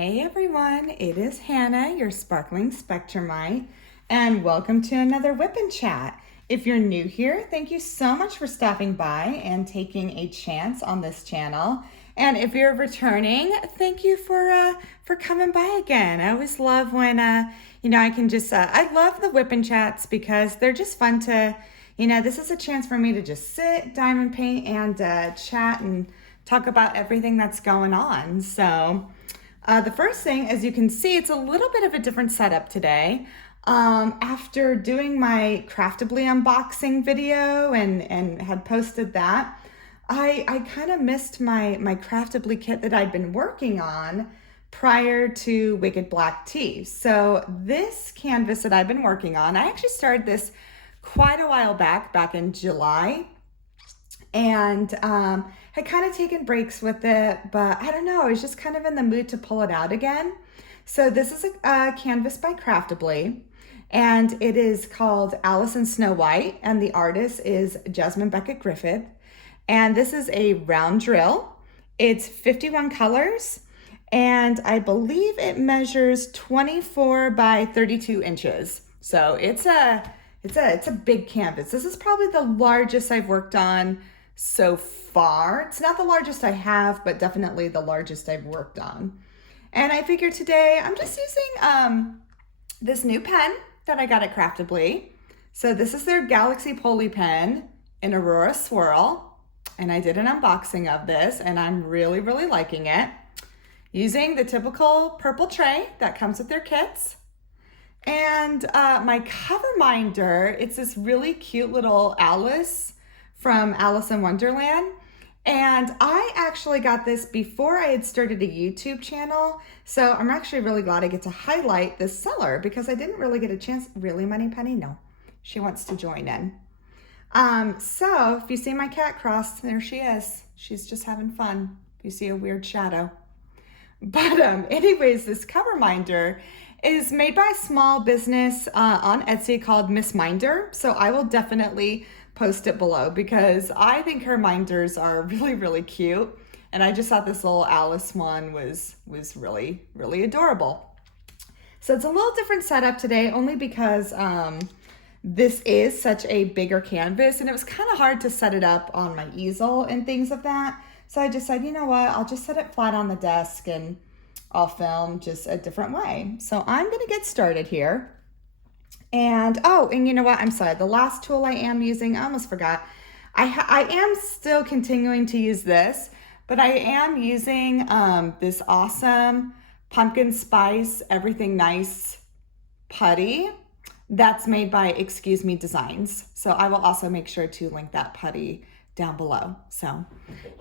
Hey everyone, it is Hannah, your sparkling Spectrumite, and welcome to another WIP and Chat. If you're new here, thank you so much for stopping by and taking a chance on this channel. And if you're returning, thank you for coming by again. I always love when I can just I love the WIP and Chats because they're just fun to, this is a chance for me to just sit, diamond paint, and chat and talk about everything that's going on. So the first thing, as you can see, it's a little bit of a different setup today. After doing my Craftibly unboxing video and had posted that, I kind of missed my Craftibly kit that I'd been working on prior to Wicked Black Tea. So this canvas that I've been working on, I actually started this quite a while back in July, and had kind of taken breaks with it, but I don't know, I was just kind of in the mood to pull it out again. So this is a canvas by Craftibly, and it is called Alice in Snow White, and the artist is Jasmine Becket Griffith. And this is a round drill. It's 51 colors, and I believe it measures 24 by 32 inches. So it's a big canvas. This is probably the largest I've worked on so far. It's not the largest I have, but definitely the largest I've worked on. And I figured today I'm just using this new pen that I got at Craftibly. So this is their Galaxy Poly pen in Aurora Swirl. And I did an unboxing of this and I'm really liking it. Using the typical purple tray that comes with their kits. And my cover minder, it's this really cute little Alice from Alice in Wonderland. And I actually got this before I had started a YouTube channel. So I'm actually really glad I get to highlight this seller because I didn't really get a chance. Really, Moneypenny? No, she wants to join in. So if you see my cat cross, there she is. She's just having fun. You see a weird shadow. But anyways, this cover minder is made by a small business on Etsy called Miss Minder. So I will definitely post it below because I think her minders are really cute. And I just thought this little Alice one was really adorable. So it's a little different setup today only because this is such a bigger canvas and it was kind of hard to set it up on my easel and things of that. So I decided, you know what, I'll just set it flat on the desk and I'll film just a different way. So I'm going to get started here. And you know what? I'm sorry. The last tool I am using, I almost forgot. I am still continuing to use this, but I am using this awesome pumpkin spice, everything nice putty that's made by Excuse Me Designs. So I will also make sure to link that putty down below. So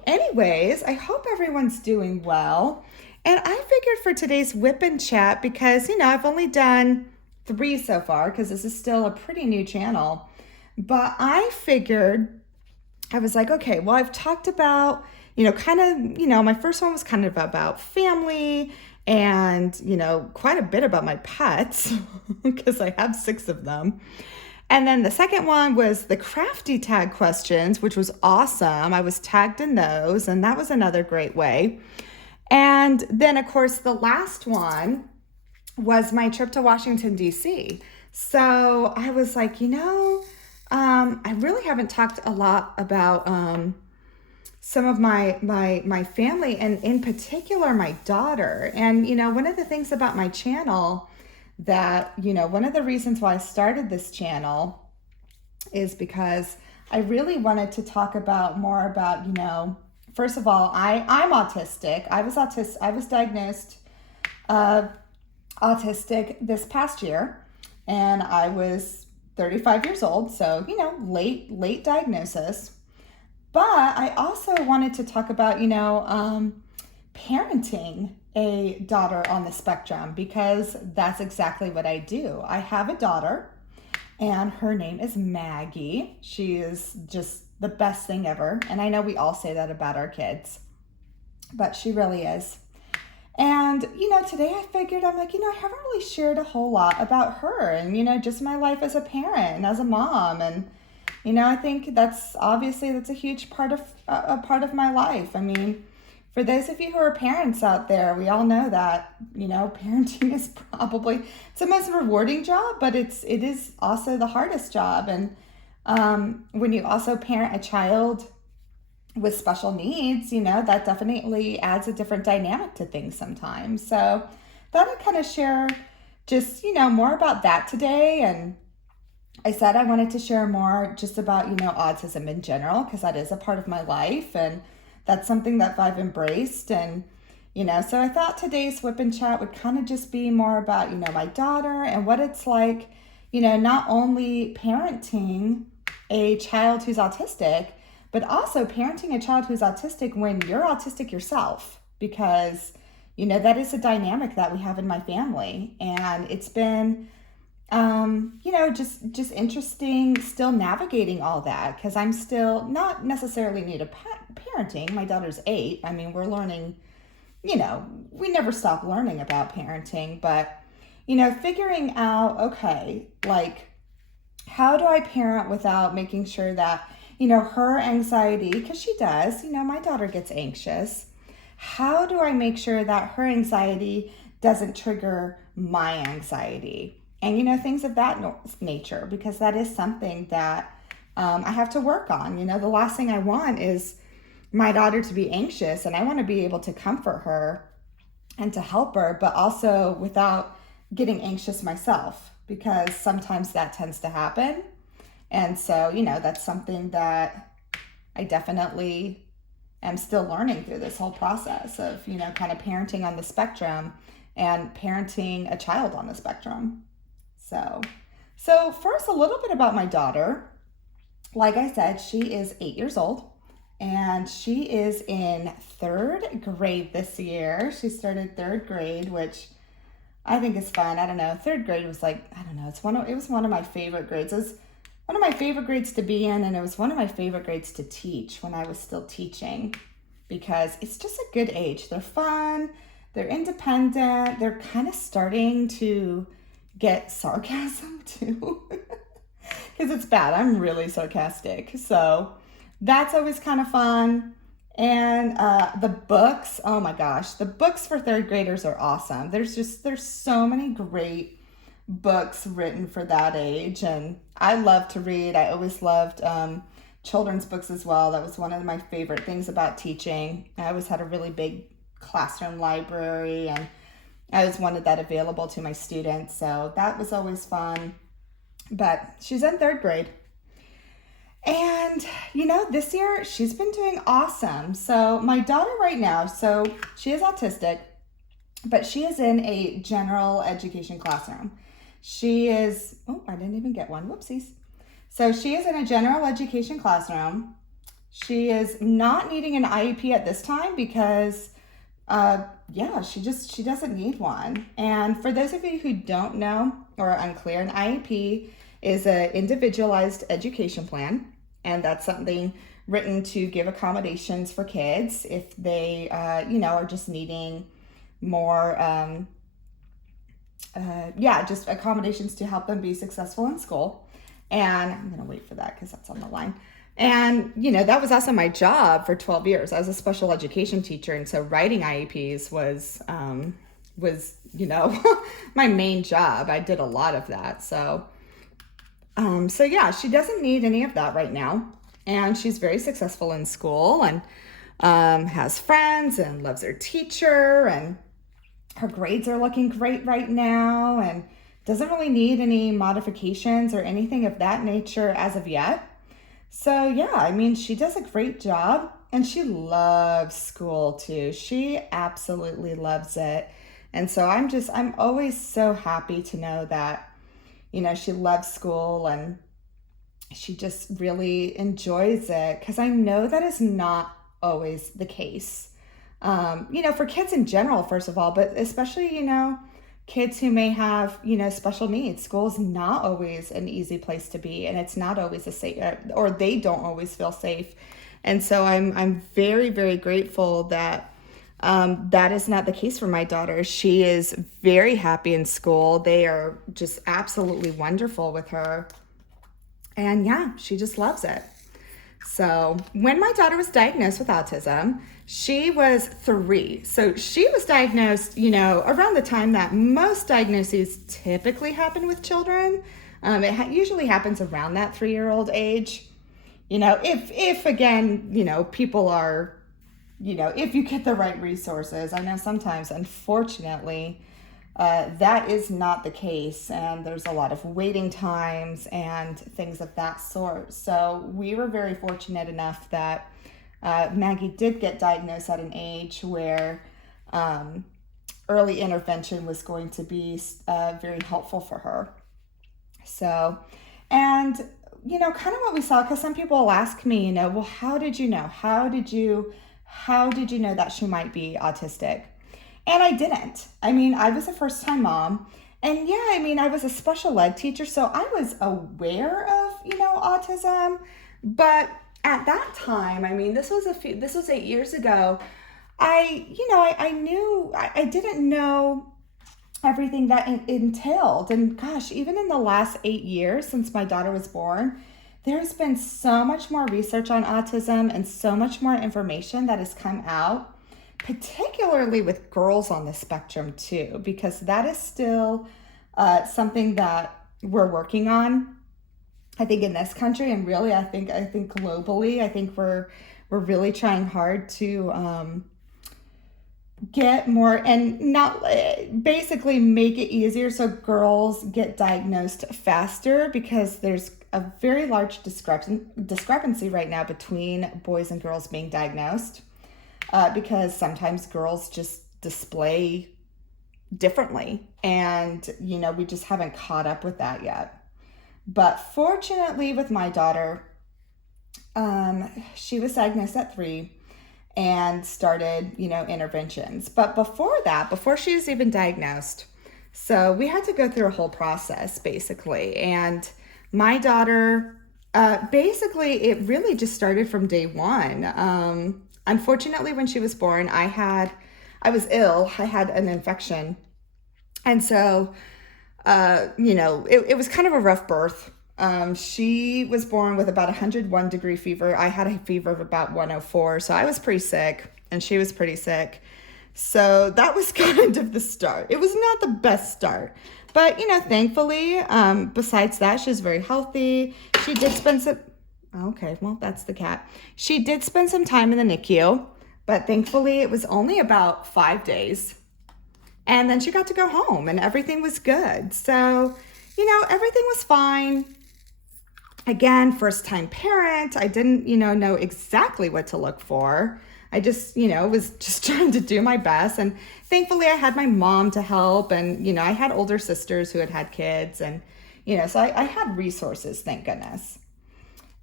anyways, I hope everyone's doing well. And I figured for today's WIP and Chat, because, I've only done 3 so far, because this is still a pretty new channel. But I figured, I was like, okay, well, I've talked about, my first one was kind of about family and, quite a bit about my pets, because I have 6 of them. And then the second one was the crafty tag questions, which was awesome. I was tagged in those, and that was another great way. And then, of course, the last one was my trip to Washington, D.C. So I was like, I really haven't talked a lot about some of my family, and in particular, my daughter. And, one of the things about my channel that, one of the reasons why I started this channel is because I really wanted to talk more about, first of all, I'm autistic. I was diagnosed autistic this past year, and I was 35 years old. So, late diagnosis. But I also wanted to talk about, parenting a daughter on the spectrum, because that's exactly what I do. I have a daughter and her name is Maggie. She is just the best thing ever. And I know we all say that about our kids, but she really is. And, today I figured, I'm like, I haven't really shared a whole lot about her and, just my life as a parent and as a mom. And, I think that's a huge part of my life. I mean, for those of you who are parents out there, we all know that, parenting is probably, it's the most rewarding job, but it is also the hardest job. And when you also parent a child with special needs, that definitely adds a different dynamic to things sometimes. So thought I'd kind of share just, more about that today. And I said I wanted to share more just about, autism in general, because that is a part of my life. And that's something that I've embraced. And, so I thought today's WIP and Chat would kind of just be more about, my daughter and what it's like, not only parenting a child who's autistic, but also parenting a child who's autistic when you're autistic yourself, because, that is a dynamic that we have in my family. And it's been, just interesting still navigating all that, because I'm still not necessarily new to parenting. My daughter's 8. I mean, we're learning, we never stop learning about parenting, but, figuring out, okay, like, how do I parent without making sure that, her anxiety, because she does, my daughter gets anxious. How do I make sure that her anxiety doesn't trigger my anxiety? And, things of that nature, because that is something that I have to work on. The last thing I want is my daughter to be anxious, and I want to be able to comfort her and to help her, but also without getting anxious myself, because sometimes that tends to happen. And so, that's something that I definitely am still learning through this whole process of, kind of parenting on the spectrum and parenting a child on the spectrum. So first, a little bit about my daughter. Like I said, she is 8 years old, and she is in 3rd grade this year. She started 3rd grade, which I think is fun. I don't know. 3rd grade was like, I don't know. It was one of my favorite grades. It was one of my favorite grades to be in, and it was one of my favorite grades to teach when I was still teaching, because it's just a good age. They're fun. They're independent. They're kind of starting to get sarcasm too, because it's bad. I'm really sarcastic. So that's always kind of fun. And the books, oh my gosh, the books for 3rd graders are awesome. There's so many great books written for that age. And I love to read. I always loved children's books as well. That was one of my favorite things about teaching. I always had a really big classroom library, and I always wanted that available to my students. So that was always fun. But she's in 3rd grade. And, this year she's been doing awesome. So my daughter right now, so she is autistic, but she is in a general education classroom. She is, I didn't even get one. Whoopsies. So she is in a general education classroom. She is not needing an IEP at this time because, she doesn't need one. And for those of you who don't know or are unclear, an IEP is an individualized education plan. And that's something written to give accommodations for kids if they, are just needing more, just accommodations to help them be successful in school. And I'm going to wait for that because that's on the line. And, that was also my job for 12 years. I was a special education teacher. And so writing IEPs was my main job. I did a lot of that. So she doesn't need any of that right now. And she's very successful in school and has friends and loves her teacher, and her grades are looking great right now and doesn't really need any modifications or anything of that nature as of yet. So she does a great job, and she loves school too. She absolutely loves it. And so I'm always so happy to know that, she loves school and she just really enjoys it, because I know that is not always the case. For kids in general, first of all, but especially, kids who may have, special needs. School is not always an easy place to be, and it's not always a safe, or they don't always feel safe. And so I'm very, very grateful that that is not the case for my daughter. She is very happy in school. They are just absolutely wonderful with her. And she just loves it. So when my daughter was diagnosed with autism, she was 3. So she was diagnosed, around the time that most diagnoses typically happen with children. It usually happens around that 3-year-old age. If again, people are, if you get the right resources. I know sometimes, unfortunately, that is not the case, and there's a lot of waiting times and things of that sort. So we were very fortunate enough that Maggie did get diagnosed at an age where early intervention was going to be very helpful for her. So, and kind of what we saw, because some people will ask me, well, how did you know? How did you know that she might be autistic? And I didn't. I was a first-time mom. And I was a special ed teacher, so I was aware of, autism. But at that time, this was 8 years ago, I knew, I didn't know everything that it entailed. And gosh, even in the last 8 years since my daughter was born, there's been so much more research on autism and so much more information that has come out, particularly with girls on the spectrum too, because that is still something that we're working on, I think, in this country, and really I think globally. I think we're really trying hard to get more and not basically make it easier so girls get diagnosed faster, because there's a very large discrepancy right now between boys and girls being diagnosed, because sometimes girls just display differently, and we just haven't caught up with that yet. But fortunately with my daughter, she was diagnosed at 3 and started, interventions. But before she was even diagnosed, so we had to go through a whole process basically. And my daughter, basically it really just started from day one. Unfortunately, when she was born, I was ill. I had an infection. And so, it was kind of a rough birth. She was born with about 101 degree fever. I had a fever of about 104. So I was pretty sick and she was pretty sick. So that was kind of the start. It was not the best start, but thankfully, besides that, she's very healthy. She did spend okay, well, that's the cat. She did spend some time in the NICU, but thankfully it was only about 5 days. And then she got to go home and everything was good. So, everything was fine. Again, first-time parent, I didn't, know exactly what to look for. I just, was just trying to do my best. And thankfully I had my mom to help, and, I had older sisters who had kids, and, so I had resources, thank goodness.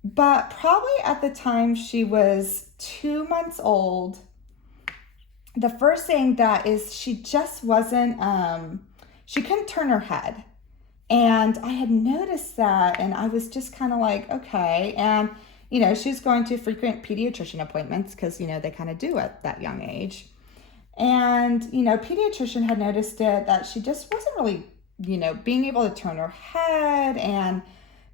But probably at the time she was 2 months old, the first thing that is, she just wasn't, she couldn't turn her head. And I had noticed that, and I was just kind of like, okay. And, she was going to frequent pediatrician appointments because, they kind of do at that young age. And, pediatrician had noticed it, that she just wasn't really, being able to turn her head and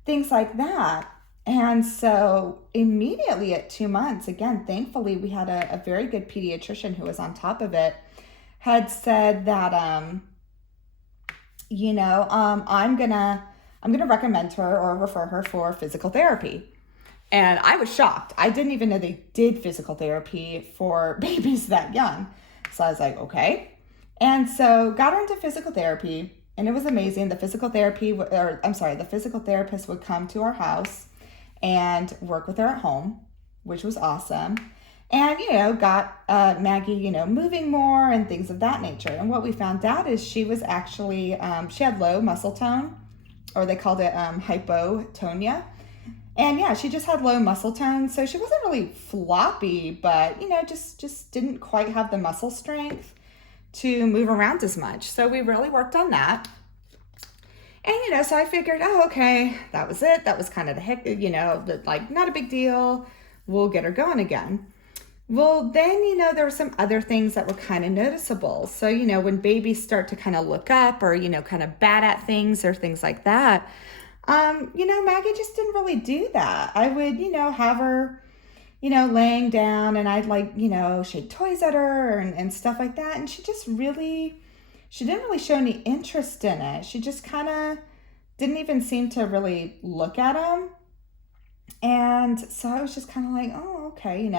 things like that. And so immediately at 2 months, again, thankfully we had a very good pediatrician who was on top of it, had said that, I'm gonna recommend her or refer her for physical therapy. And I was shocked. I didn't even know they did physical therapy for babies that young. So I was like, okay. And so got her into physical therapy, and it was amazing. The physical therapist would come to our house and work with her at home, which was awesome. And, got Maggie, moving more and things of that nature. And what we found out is she was actually, she had low muscle tone, or they called it hypotonia. And yeah, she just had low muscle tone. So she wasn't really floppy, but, just didn't quite have the muscle strength to move around as much. So we really worked on that. And, so I figured, oh, okay, that was it. That was kind of not a big deal. We'll get her going again. Well, then, there were some other things that were kind of noticeable. So, when babies start to kind of look up or, kind of bat at things or things like that, Maggie just didn't really do that. I would, have her, laying down, and I'd like, shake toys at her and stuff like that. And she didn't really show any interest in it. She just kind of didn't even seem to really look at them. And so I was just kind of like, oh, okay,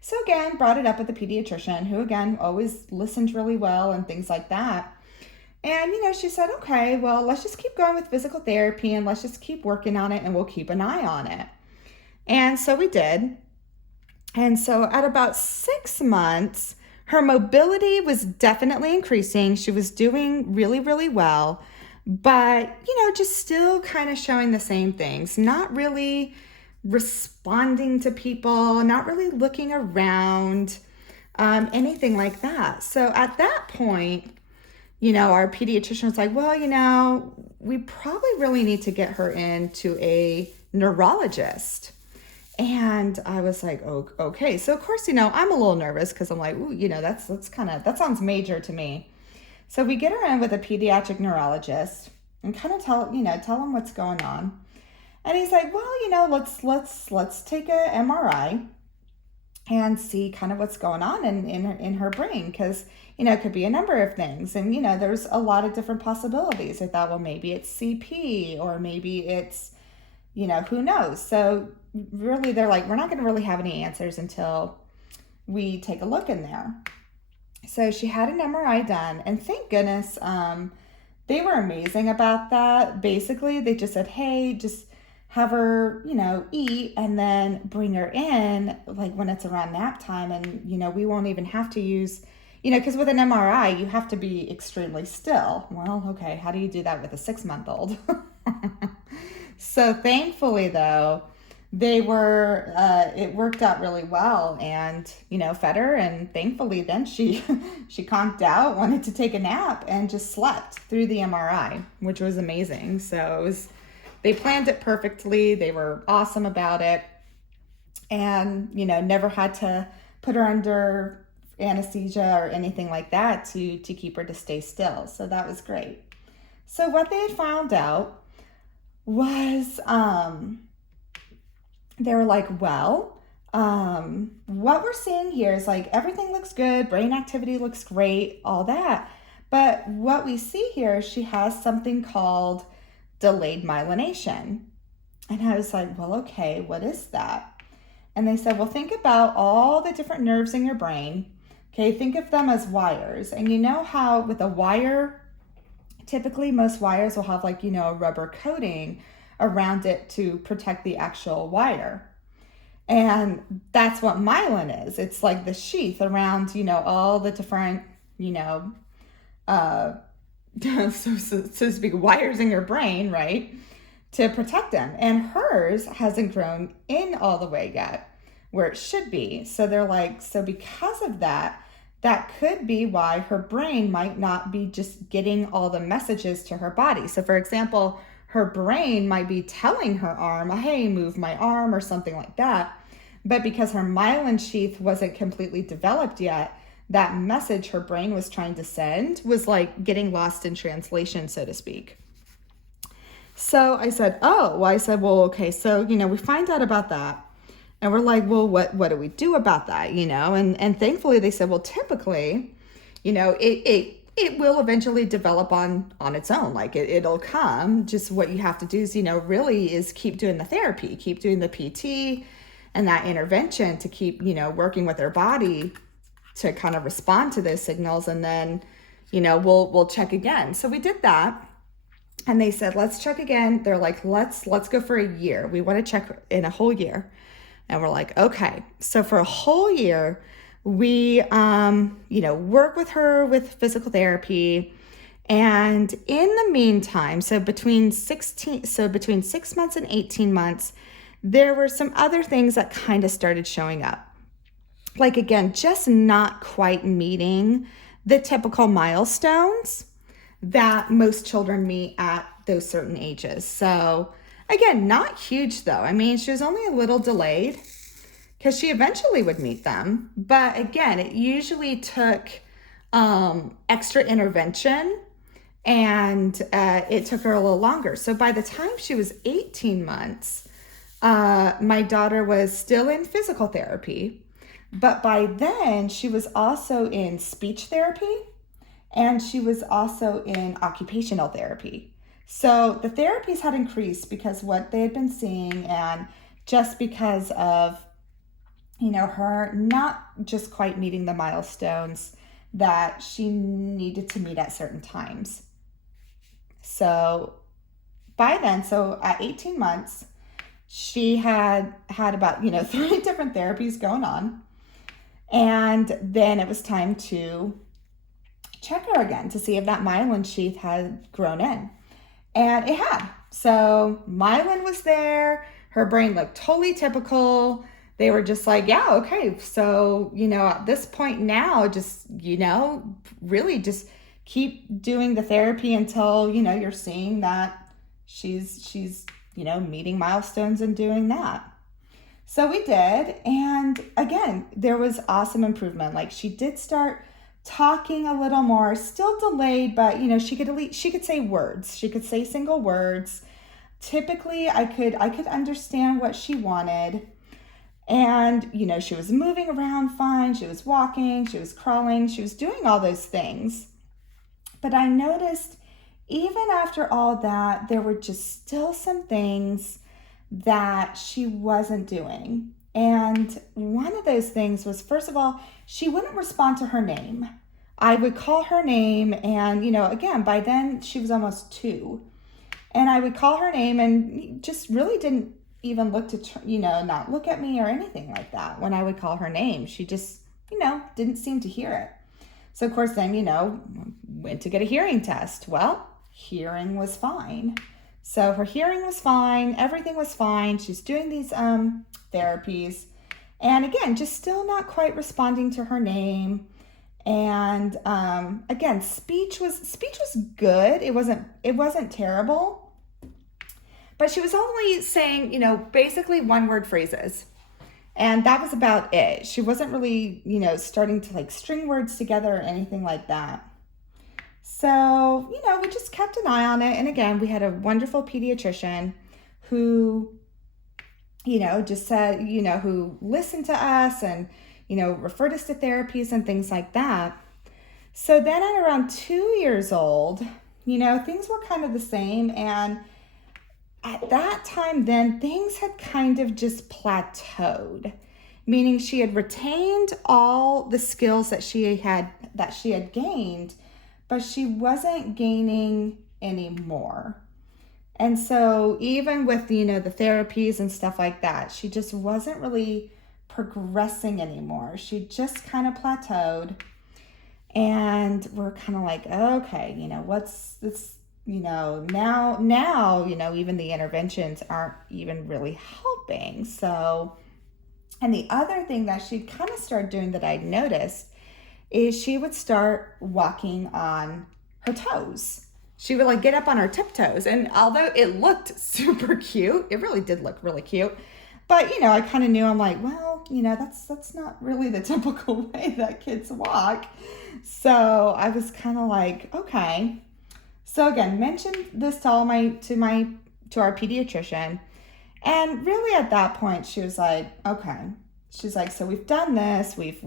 So again, brought it up with the pediatrician, who again always listened really well and things like that. And, she said, okay, well, let's just keep going with physical therapy and let's just keep working on it and we'll keep an eye on it. And so we did. And so at about 6 months, her mobility was definitely increasing. She was doing really, really well, but, just still kind of showing the same things, not really responding to people, not really looking around, anything like that. So at that point, our pediatrician was like, well, we probably really need to get her into a neurologist. And I was like, oh, okay. So of course, I'm a little nervous because I'm like, ooh, that sounds major to me. So we get her in with a pediatric neurologist and kind of tell him what's going on. And he's like, well, let's take a MRI and see kind of what's going on in her brain, because it could be a number of things, and there's a lot of different possibilities. I thought, well, maybe it's CP, or maybe it's who knows. So really, they're like, we're not going to really have any answers until we take a look in there. So she had an MRI done, and thank goodness, they were amazing about that. Basically, they just said, hey, just have her, eat, and then bring her in like when it's around nap time. And, we won't even have to use, because with an MRI, you have to be extremely still. Well, okay, how do you do that with a 6-month-old? So thankfully, though, it worked out really well, and, fed her, and thankfully then she conked out, wanted to take a nap, and just slept through the MRI, which was amazing. So they planned it perfectly. They were awesome about it, and, never had to put her under anesthesia or anything like that to keep her to stay still. So that was great. So what they had found out was, they were like, well, what we're seeing here is like everything looks good, brain activity looks great, all that. But what we see here is she has something called delayed myelination. And I was like, well, okay, what is that? And they said, well, think about all the different nerves in your brain. Okay, think of them as wires. And you know how with a wire, typically most wires will have like, a rubber coating around it to protect the actual wire. And that's what myelin is. It's like the sheath around, all the different, so to speak, wires in your brain, right, to protect them. And hers hasn't grown in all the way yet where it should be. So they're like, so because of that, that could be why her brain might not be just getting all the messages to her body. So for example, her brain might be telling her arm, hey, move my arm, or something like that. But because her myelin sheath wasn't completely developed yet, that message her brain was trying to send was like getting lost in translation, so to speak. So I said, well, okay, so, we find out about that. And we're like, well, what do we do about that, And thankfully they said, well, typically, it will eventually develop on its own. Like it'll come. Just what you have to do is, really is keep doing the therapy, keep doing the PT and that intervention to keep, working with their body to kind of respond to those signals. And then, we'll check again. So we did that. And they said, let's check again. They're like, let's go for a year. We want to check in a whole year. And we're like, okay. So for a whole year, we, work with her with physical therapy. And in the meantime, so between 6 months and 18 months, there were some other things that kind of started showing up. Like, again, just not quite meeting the typical milestones that most children meet at those certain ages. So again, not huge though. I mean, she was only a little delayed because she eventually would meet them. But again, it usually took extra intervention And it took her a little longer. So by the time she was 18 months, my daughter was still in physical therapy. But by then, she was also in speech therapy and she was also in occupational therapy. So the therapies had increased because what they had been seeing, and just because of, her not just quite meeting the milestones that she needed to meet at certain times. So by then, so at 18 months, she had about, 3 different therapies going on. And then it was time to check her again to see if that myelin sheath had grown in. And it had. So myelin was there. Her brain looked totally typical. They were just like, yeah, okay. So, at this point now, just, really just keep doing the therapy until, you're seeing that she's, meeting milestones and doing that. So we did. And again, there was awesome improvement. Like she did start talking a little more, still delayed, but she could say words. She could say single words. Typically I could understand what she wanted. And, she was moving around fine. She was walking, she was crawling, she was doing all those things. But I noticed even after all that, there were just still some things that she wasn't doing. And one of those things was, first of all, she wouldn't respond to her name. I would call her name and, again, by then she was almost 2. And I would call her name and just really didn't even look to, not look at me or anything like that. When I would call her name, she just, didn't seem to hear it. So of course then, went to get a hearing test. Well, hearing was fine. So her hearing was fine. Everything was fine. She's doing these therapies. And again, just still not quite responding to her name. And again, speech was good. It wasn't terrible. But she was only saying, basically one-word phrases. And that was about it. She wasn't really, starting to string words together or anything like that. So, we just kept an eye on it. And again, we had a wonderful pediatrician who, just said, who listened to us and, referred us to therapies and things like that. So then at around 2 years old, things were kind of the same. And at that time then, things had kind of just plateaued, meaning she had retained all the skills that she had gained, but she wasn't gaining any more. And so even with, the therapies and stuff like that, she just wasn't really progressing anymore. She just kind of plateaued. And we're kind of like, okay, what's this, now, even the interventions aren't even really helping. So, and the other thing that she kind of started doing that I noticed is she would start walking on her toes. She would get up on her tiptoes. And although it looked super cute, it really did look really cute. But, I kind of knew, I'm like, well, that's not really the typical way that kids walk. So I was kind of like, okay. So again, mentioned this to our pediatrician. And really at that point, she was like, okay. She's like, so we've done this. We've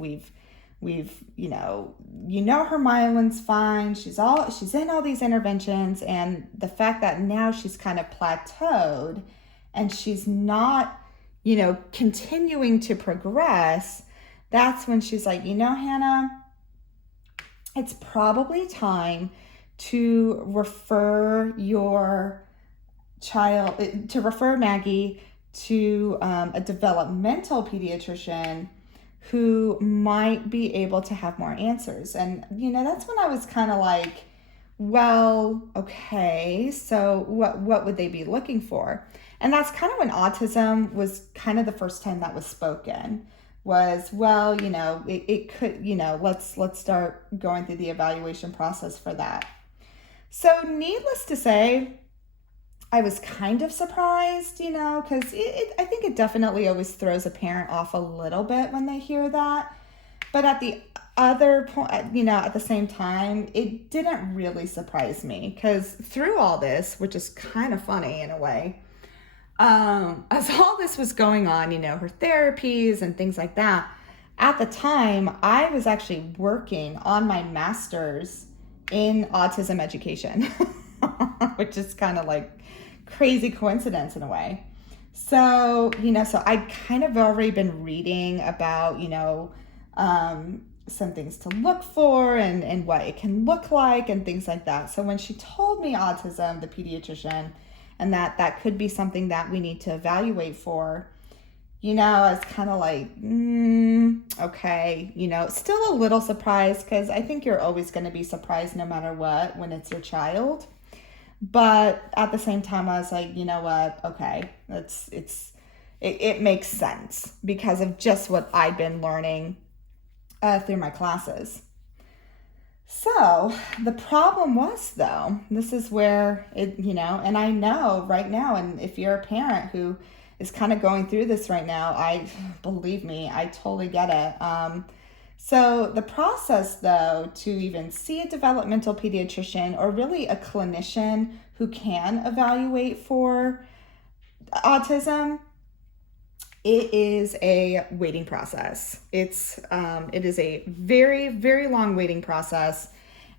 her myelin's fine. She's in all these interventions, and the fact that now she's kind of plateaued and she's not, continuing to progress, that's when she's like, Hannah, it's probably time to refer Maggie to a developmental pediatrician who might be able to have more answers. And, that's when I was kind of like, well, okay, so what would they be looking for? And that's kind of when autism was kind of the first time that was spoken, was, well, it could, let's start going through the evaluation process for that. So needless to say, I was kind of surprised, because I think it definitely always throws a parent off a little bit when they hear that. But at the other point, at the same time, it didn't really surprise me because through all this, which is kind of funny in a way, as all this was going on, her therapies and things like that, at the time, I was actually working on my master's in autism education, which is kind of like crazy coincidence in a way. So, so I'd kind of already been reading about, some things to look for and what it can look like and things like that. So when she told me autism, the pediatrician, and that could be something that we need to evaluate for, I was kind of like, okay, still a little surprised because I think you're always going to be surprised no matter what when it's your child. But at the same time, I was like, you know what? Okay, it makes sense because of just what I've been learning through my classes. So the problem was, though, this is where it, and I know right now, and if you're a parent who is kind of going through this right now, believe me, I totally get it. So the process, though, to even see a developmental pediatrician or really a clinician who can evaluate for autism, it is a waiting process. It is a very, very long waiting process.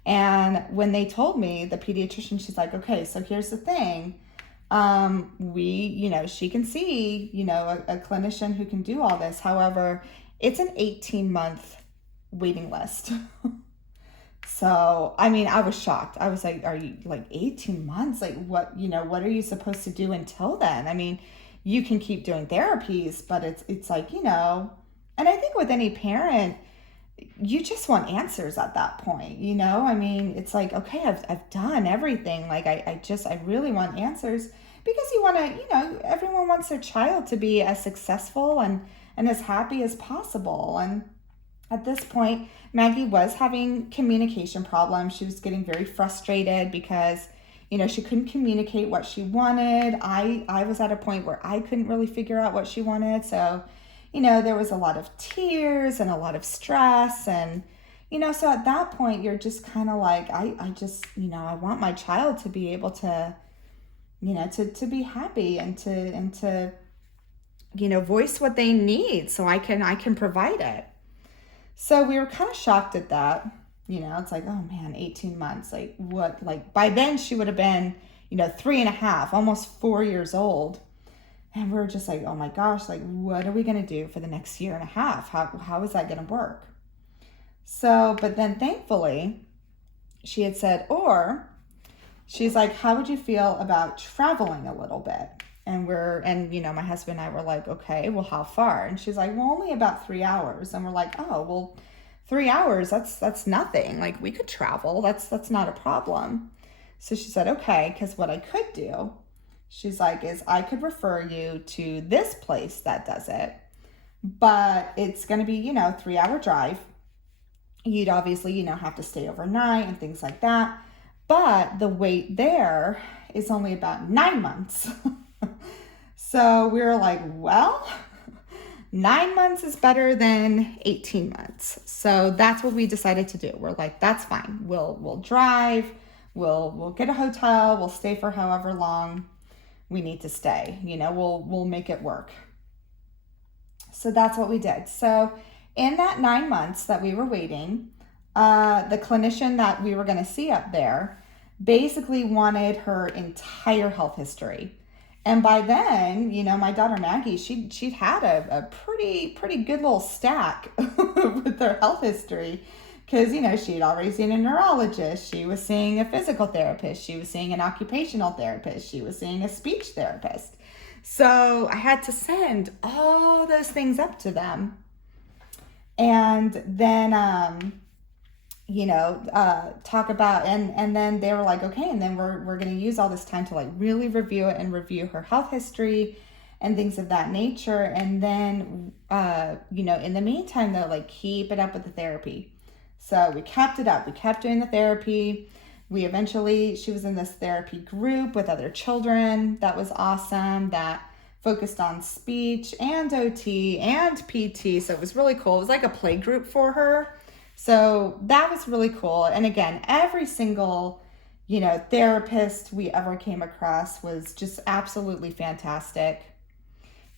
And when they told me, the pediatrician, she's like, okay, so here's the thing. She can see, a clinician who can do all this. However, it's an 18-month waiting list. So, I was shocked. I was like, are you like 18 months? Like what are you supposed to do until then? You can keep doing therapies, but it's like, and I think with any parent, you just want answers at that point, it's like, okay, I've done everything. Like I really want answers because you want to, everyone wants their child to be as successful and as happy as possible. And at this point, Maggie was having communication problems. She was getting very frustrated because, she couldn't communicate what she wanted. I was at a point where I couldn't really figure out what she wanted. So, there was a lot of tears and a lot of stress. And, so at that point, you're just kind of like, I just, I want my child to be able to, to be happy and to, voice what they need so I can provide it. So we were kind of shocked at that. It's like, oh man, 18 months. Like what, like by then she would have been, 3.5, almost 4 years old. And we were just like, oh my gosh, like what are we going to do for the next year and a half? How is that going to work? So, but then thankfully she had said, or she's like, how would you feel about traveling a little bit? And my husband and I were like, okay, well, how far? And she's like, well, only about 3 hours. And we're like, oh, well, 3 hours, that's nothing. Like we could travel. That's not a problem. So she said, okay, because what I could do, she's like, is I could refer you to this place that does it, but it's going to be, 3-hour drive. You'd obviously, have to stay overnight and things like that. But the wait there is only about 9 months. So we were like, well, 9 months is better than 18 months. So that's what we decided to do. We're like, that's fine. We'll drive, we'll get a hotel, we'll stay for however long we need to stay. We'll make it work. So that's what we did. So in that 9 months that we were waiting, the clinician that we were going to see up there basically wanted her entire health history. And by then, my daughter Maggie, she'd had a pretty good little stack with her health history because, she'd already seen a neurologist. She was seeing a physical therapist. She was seeing an occupational therapist. She was seeing a speech therapist. So I had to send all those things up to them. And then, talk about, and then they were like, okay, and then we're going to use all this time to like really review it and review her health history and things of that nature. And then, in the meantime though, like keep it up with the therapy. So we kept it up. We kept doing the therapy. She was in this therapy group with other children. That was awesome. That focused on speech and OT and PT. So it was really cool. It was like a play group for her. So that was really cool. And again, every single, therapist we ever came across was just absolutely fantastic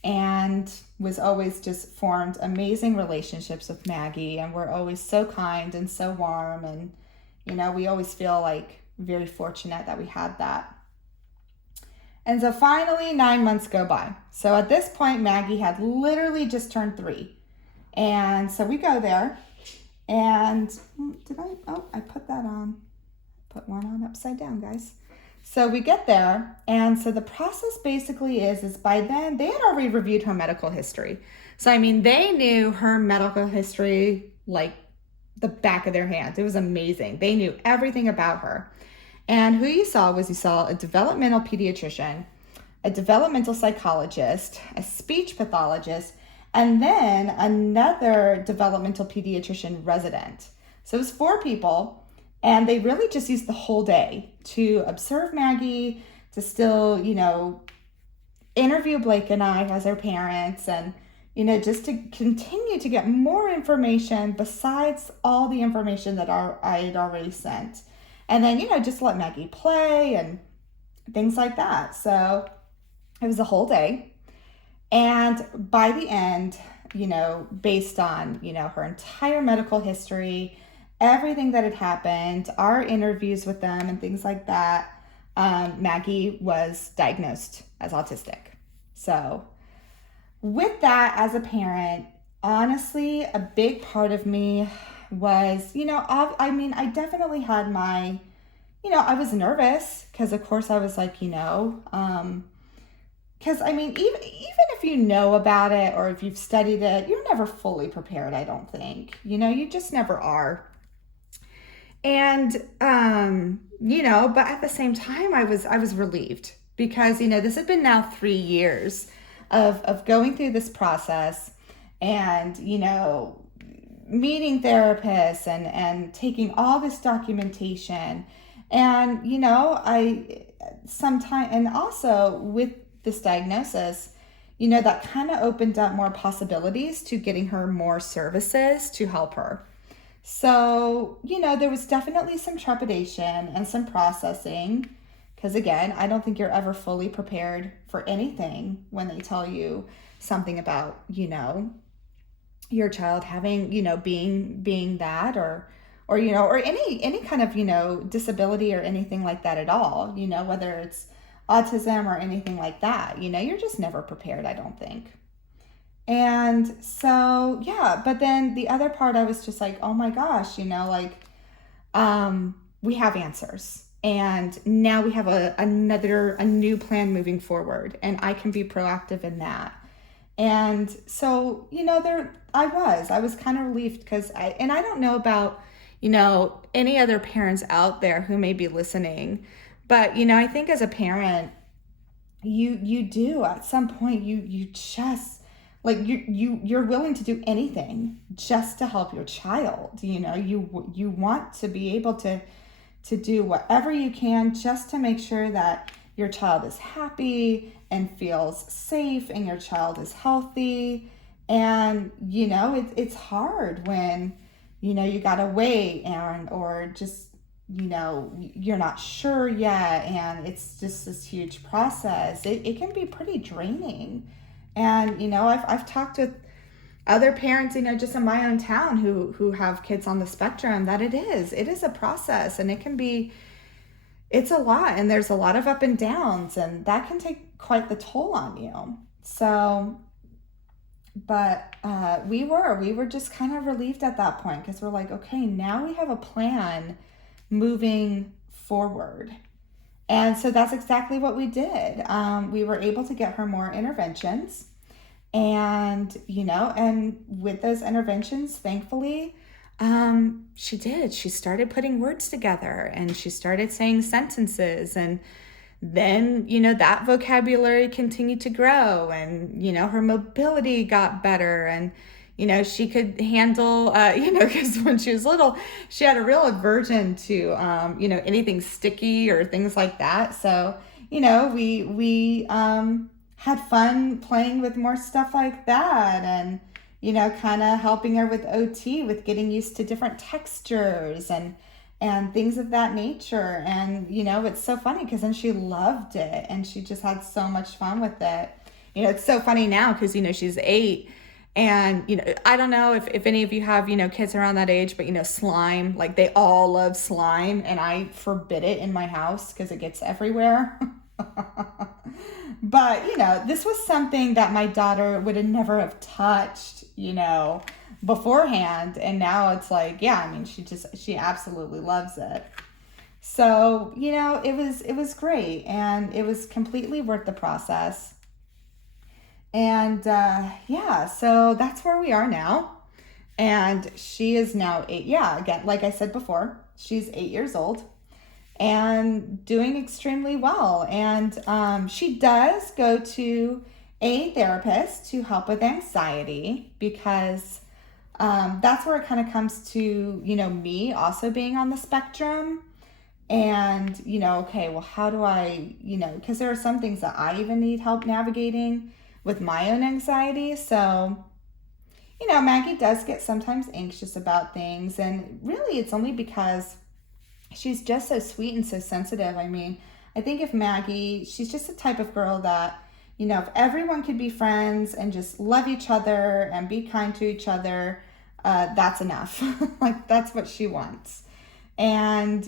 and was always just formed amazing relationships with Maggie, and we're always so kind and so warm, and we always feel like very fortunate that we had that. And so finally 9 months go by. So at this point Maggie had literally just turned 3, and so we go there, and I put that on, put one on upside down, guys. So we get there, and so the process basically is by then they had already reviewed her medical history. So, I mean, they knew her medical history like the back of their hands. It was amazing. They knew everything about her. And who you saw a developmental pediatrician, a developmental psychologist, a speech pathologist, and then another developmental pediatrician resident. So it was 4 people. And they really just used the whole day to observe Maggie, to still, interview Blake and I as her parents, and, just to continue to get more information besides all the information that I had already sent. And then, just let Maggie play and things like that. So it was a whole day. And by the end, based on, her entire medical history, everything that had happened, our interviews with them and things like that, Maggie was diagnosed as autistic. So with that, as a parent, honestly, a big part of me was, I definitely had my, I was nervous because of course I was like, because even if you know about it or if you've studied it, you're never fully prepared, I don't think. You just never are. And, but at the same time, I was relieved because, this had been now 3 years of going through this process and, meeting therapists and taking all this documentation. And, and also with this diagnosis, that kind of opened up more possibilities to getting her more services to help her. So, there was definitely some trepidation and some processing because, again, I don't think you're ever fully prepared for anything when they tell you something about, your child having, being that or any kind of, disability or anything like that at all, whether it's autism or anything like that, you're just never prepared, I don't think. And so, yeah, but then the other part, I was just like, oh my gosh, we have answers. And now we have a new plan moving forward, and I can be proactive in that. And so, I was kind of relieved because I don't know about, any other parents out there who may be listening, but, I think as a parent, you do at some point, you just, like you're willing to do anything just to help your child. You want to be able to do whatever you can just to make sure that your child is happy and feels safe and your child is healthy. And it's hard when you gotta wait or just you're not sure yet, and it's just this huge process. It can be pretty draining. And, I've talked with other parents, just in my own town who have kids on the spectrum, that it is a process, and it's a lot, and there's a lot of up and downs, and that can take quite the toll on you. So, but we were just kind of relieved at that point because we're like, okay, now we have a plan moving forward. And so that's exactly what we did. We were able to get her more interventions, and, and with those interventions, thankfully, she started putting words together, and she started saying sentences, and then, that vocabulary continued to grow, and, her mobility got better, and, she could handle, because when she was little, she had a real aversion to, anything sticky or things like that. So, we had fun playing with more stuff like that. And, kind of helping her with OT, with getting used to different textures and things of that nature. And, it's so funny because then she loved it and she just had so much fun with it. It's so funny now because, she's 8. And, I don't know if any of you have, kids around that age, but, slime, like they all love slime, and I forbid it in my house because it gets everywhere. But, this was something that my daughter would have never have touched, beforehand. And now it's like, yeah, I mean, she absolutely loves it. So, it was great, and it was completely worth the process. And yeah, so that's where we are now. And she is now 8. Yeah, again, like I said before, she's 8 years old and doing extremely well. And she does go to a therapist to help with anxiety because that's where it kind of comes to, me also being on the spectrum. And, okay, well, how do I, because there are some things that I even need help navigating with my own anxiety. So, Maggie does get sometimes anxious about things, and really it's only because she's just so sweet and so sensitive. I mean, I think if Maggie, she's just the type of girl that, if everyone could be friends and just love each other and be kind to each other, that's enough. Like, that's what she wants. And,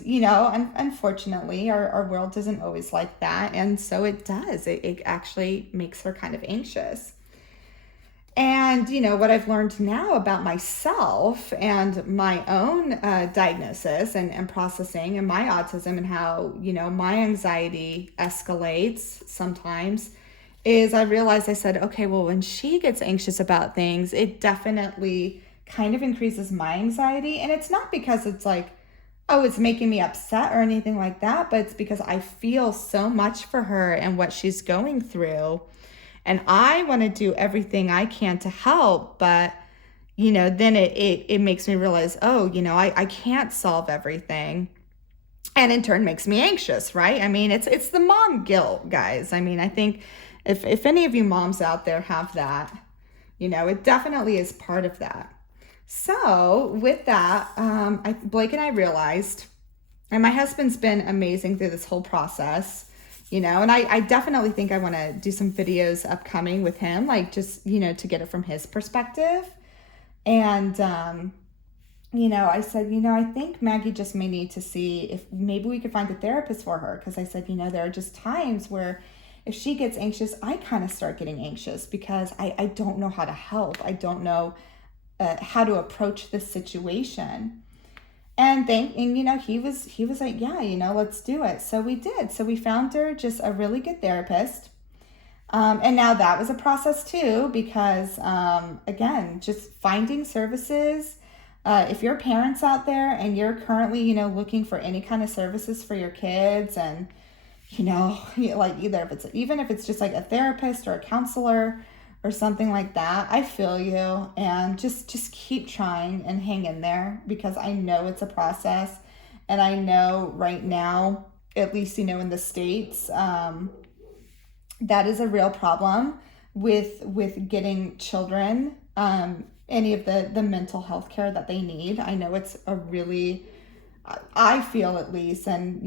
unfortunately, our world isn't always like that. And so it does. It actually makes her kind of anxious. And, what I've learned now about myself and my own diagnosis and processing and my autism and how, my anxiety escalates sometimes is I realized, I said, okay, well, when she gets anxious about things, it definitely kind of increases my anxiety. And it's not because it's like, oh, it's making me upset or anything like that, but it's because I feel so much for her and what she's going through. And I want to do everything I can to help, but, then it makes me realize, oh, I can't solve everything. And in turn makes me anxious, right? I mean, it's the mom guilt, guys. I mean, I think if any of you moms out there have that, it definitely is part of that. So with that, Blake and I realized, and my husband's been amazing through this whole process, and I definitely think I want to do some videos upcoming with him, like just, to get it from his perspective. And, I said, I think Maggie just may need to see if maybe we could find a therapist for her. Because I said, there are just times where if she gets anxious, I kind of start getting anxious because I don't know how to help. I don't know how to approach this situation. And he was like, yeah, let's do it. So we did. So we found her just a really good therapist. And now that was a process too, because again, just finding services. If you're parents out there and you're currently, looking for any kind of services for your kids, and like even if it's just like a therapist or a counselor or something like that, I feel you. And just keep trying and hang in there, because I know it's a process. And I know right now, at least, in the States, that is a real problem with getting children any of the mental health care that they need. I know it's a really, I feel at least, and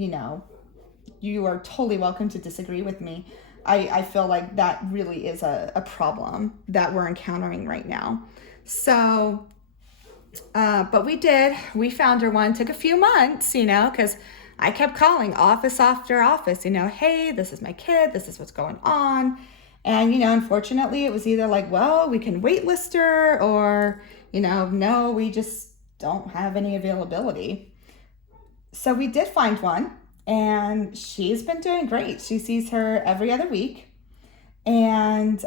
you are totally welcome to disagree with me, I feel like that really is a problem that we're encountering right now. So, but we found her one. Took a few months, because I kept calling office after office, hey, this is my kid, this is what's going on. And, unfortunately it was either like, well, we can waitlist her, or, no, we just don't have any availability. So we did find one. And she's been doing great. She sees her every other week. And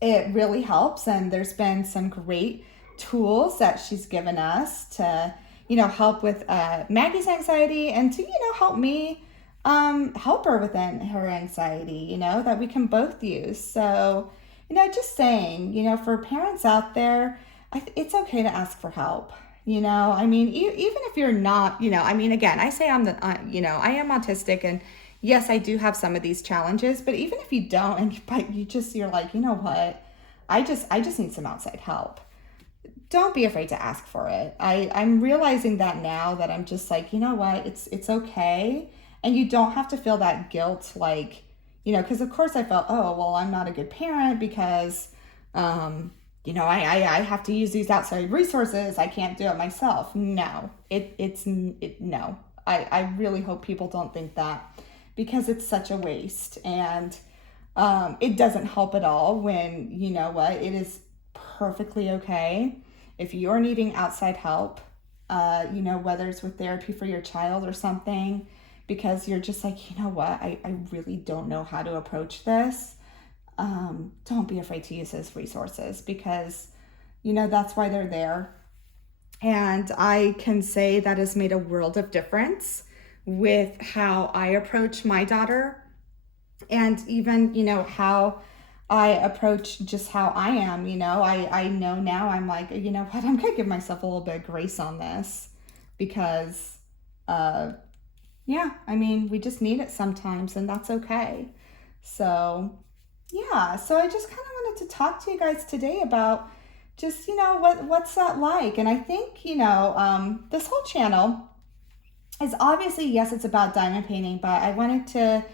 it really helps. And there's been some great tools that she's given us to, help with Maggie's anxiety, and to, help me help her within her anxiety, that we can both use. So, just saying, for parents out there, it's okay to ask for help. I mean, even if you're not, again, I say I am autistic, and yes, I do have some of these challenges, but even if you don't, but you're like, what, I just need some outside help. Don't be afraid to ask for it. I'm realizing that now, that I'm just like, you know what, it's okay. And you don't have to feel that guilt, like, you know, because of course I felt, oh, well, I'm not a good parent because, you know, I have to use these outside resources. I can't do it myself. No, no. I really hope people don't think that, because it's such a waste. And it doesn't help at all when, you know what, it is perfectly okay if you're needing outside help, you know, whether it's with therapy for your child or something, because you're just like, you know what, I really don't know how to approach this. Don't be afraid to use those resources, because, you know, that's why they're there. And I can say that has made a world of difference with how I approach my daughter, and even, you know, how I approach just how I am. You know, I know now, I'm like, you know what, I'm gonna give myself a little bit of grace on this, because yeah, I mean, we just need it sometimes, and that's okay. So yeah, so I just kind of wanted to talk to you guys today about just, you know, what's that like. And I think, you know, this whole channel is obviously, yes, it's about diamond painting, but I wanted to,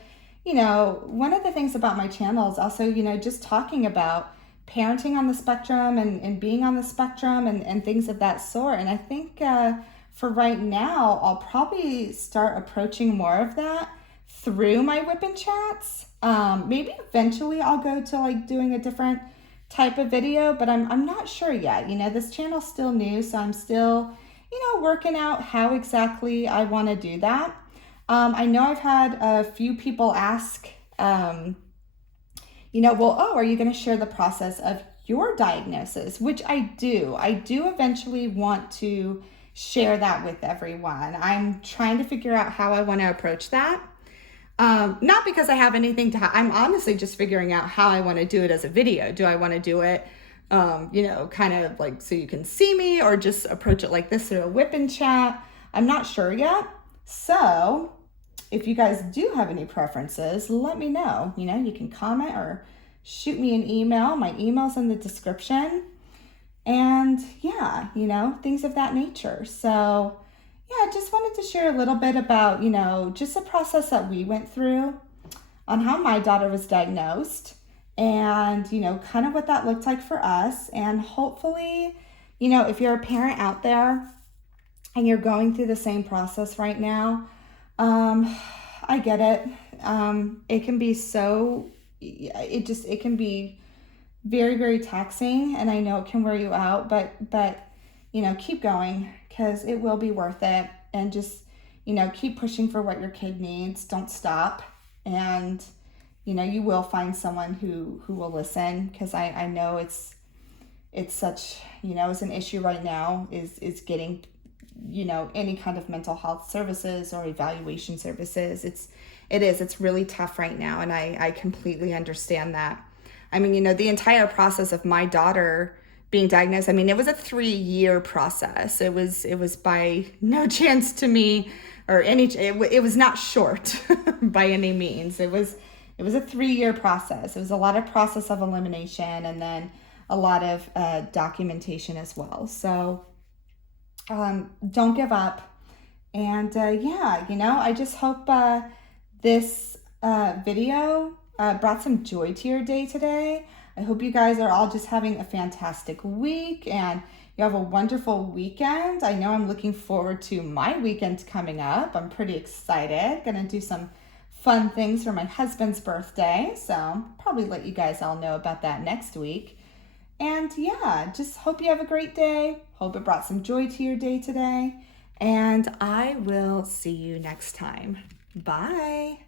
you know, one of the things about my channel is also, you know, just talking about parenting on the spectrum, and being on the spectrum, and things of that sort. And I think for right now, I'll probably start approaching more of that through my WIP and Chats. Maybe eventually I'll go to like doing a different type of video, but I'm not sure yet. You know, this channel's still new, so I'm still, you know, working out how exactly I want to do that. I know I've had a few people ask, you know, well, oh, are you going to share the process of your diagnosis? Which I do. I do eventually want to share that with everyone. I'm trying to figure out how I want to approach that. Not because I have anything I'm honestly just figuring out how I want to do it as a video. Do I want to do it, you know, kind of like so you can see me, or just approach it like this through a WIP and Chat? I'm not sure yet. So if you guys do have any preferences, let me know. You know, you can comment or shoot me an email. My email's in the description. And yeah, you know, things of that nature. So yeah, I just wanted to share a little bit about, you know, just the process that we went through on how my daughter was diagnosed, and, you know, kind of what that looked like for us. And hopefully, you know, if you're a parent out there and you're going through the same process right now, I get it. It can be it can be very, very taxing, and I know it can wear you out, but, you know, keep going, because it will be worth it. And just, you know, keep pushing for what your kid needs. Don't stop. And, you know, you will find someone who will listen, because I know it's such, you know, it's an issue right now is getting, you know, any kind of mental health services or evaluation services. It's really tough right now. And I completely understand that. I mean, you know, the entire process of my daughter being diagnosed, I mean, it was a 3-year process. It was by no chance to me, or it was not short by any means. It was a 3-year process. It was a lot of process of elimination, and then a lot of documentation as well. So don't give up. And yeah, you know, I just hope this video brought some joy to your day today. I hope you guys are all just having a fantastic week, and you have a wonderful weekend. I know I'm looking forward to my weekend coming up. I'm pretty excited. Gonna do some fun things for my husband's birthday, so probably let you guys all know about that next week. And yeah, just hope you have a great day. Hope it brought some joy to your day today, and I will see you next time. Bye.